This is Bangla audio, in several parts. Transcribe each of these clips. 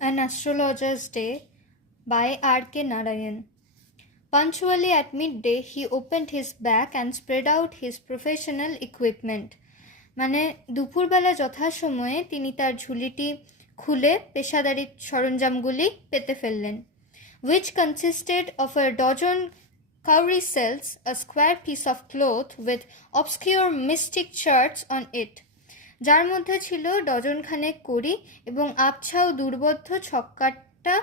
An Astrologer's Day by R.K. Narayan. Punctually at midday, he opened his bag and spread out his professional equipment. মানে দুপুরবেলা যথাসময়ে তিনি তার ঝুলিটি খুলে পেশাদারি সরঞ্জামগুলি পেতে ফেললেন. Which consisted of a dozen cowrie cells, a square piece of cloth with obscure mystic charts on it. যার মধ্যে ছিল ডজনখানেক কড়ি এবং আবছা ও দুর্বোধ্য ছক্কাটা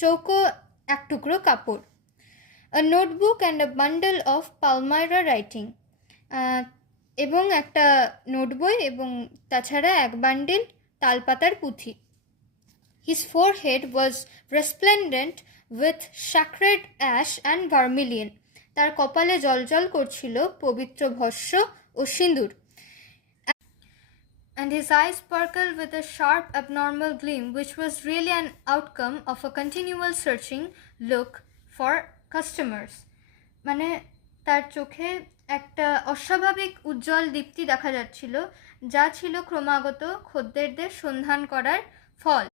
চৌকো এক টুকরো কাপড়. A notebook and a bundle of Palmyra writing. এবং একটা নোটবই এবং তাছাড়া এক বান্ডিল তালপাতার পুঁথি. His forehead was resplendent with sacred ash and vermilion. তার কপালে জলজল করছিল পবিত্র ভস্য ও সিঁদুর. And his eyes sparkled with a sharp abnormal gleam which was really an outcome of a continual searching look for customers. মানে তার চোখে একটা অস্বাভাবিক উজ্জ্বল দীপ্তি দেখা যাচ্ছিল, যা ছিল ক্রমাগত খদ্দেরদের সন্ধান করার ফল.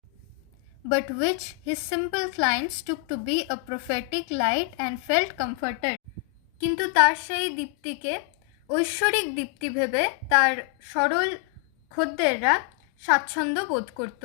But which his simple clients took to be a prophetic light and felt comforted. কিন্তু তার সেই দীপ্তিকে ঐশ্বরিক দীপ্তি ভেবে তার সরল খদ্দেররা স্বাচ্ছন্দ্য বোধ করত.